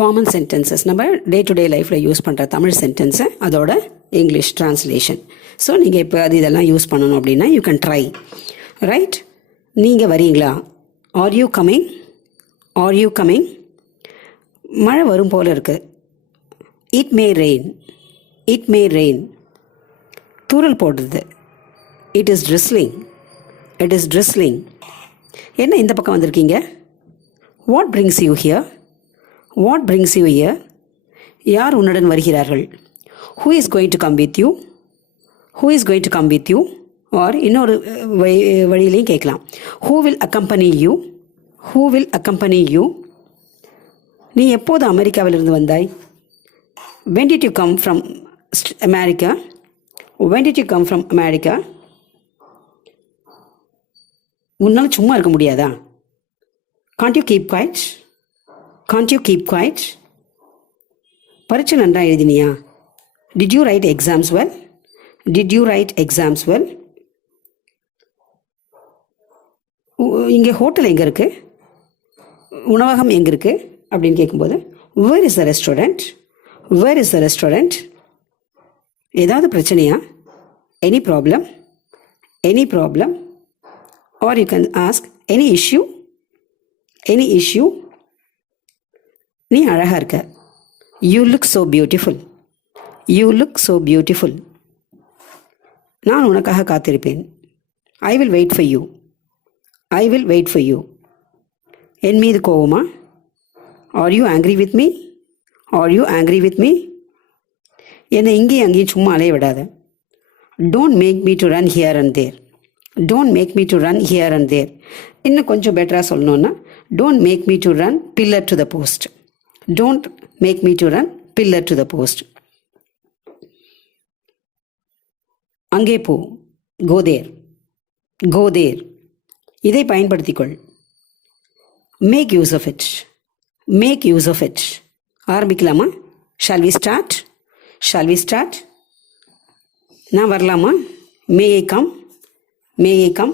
Common sentences நம்ம day to day லைஃப்பில் use பண்ணுற தமிழ் சென்டென்ஸை அதோட இங்கிலீஷ் ட்ரான்ஸ்லேஷன். ஸோ நீங்கள் இப்போ இதெல்லாம் யூஸ் பண்ணணும் அப்படின்னா யூ கேன் ட்ரை. ரைட்? நீங்கள் வரீங்களா? Are you coming? Are you coming? மழை வரும் போல் இருக்குது. It may rain. It may rain. தூறல் போடுறது. It is drizzling. It is drizzling. என்ன இந்த பக்கம் வந்திருக்கீங்க? What brings you here? What brings you here? யார் உன்னுடன் வருகிறார்கள்? Who is going to come with you? Who is going to come with you? Or இன்னொரு வழியிலையும் கேட்கலாம். Who will accompany you? Who will accompany you? நீ எப்போது அமெரிக்காவிலிருந்து வந்தாய்? when did you come from America? when did you come from America? உன்னால் சும்மா இருக்க முடியாதா? can't you keep quiet? can't you keep quiet? பரீட்சை நன்றா எழுதினியா? did you write exams well? did you write exams well? இங்கே ஹோட்டல் எங்கே இருக்குது? உணவகம் எங்கே இருக்குது அப்படின்னு கேட்கும்போது where is the restaurant? where is the restaurant? ஏதாவது பிரச்சனையா? any problem? any problem? or you can ask any issue? any issue? நீ அழகா இருக்க. you look so beautiful. you look so beautiful. நான் உனக்காக காத்திருப்பேன். I will wait for you. I will wait for you. என் மீது கோவமா? Are you angry with me? Are you angry with me? என்னை இங்கேயும் அங்கேயும் சும்மா அலைய விடாத. Don't make me to run here and there. Don't make me to run here and there. இன்னும் கொஞ்சம் பெட்டராக சொல்லணும்னா don't make me to run pillar to the post. Don't make me to run pillar to the post. அங்கே போ. Go there. Go there. இதை பயன்படுத்திக்கொள். Make use of it. Make use of it. ஆரம்பிக்கலாமா? Shall we start? Shall we start? நான் வரலாமா? May I come? May I come?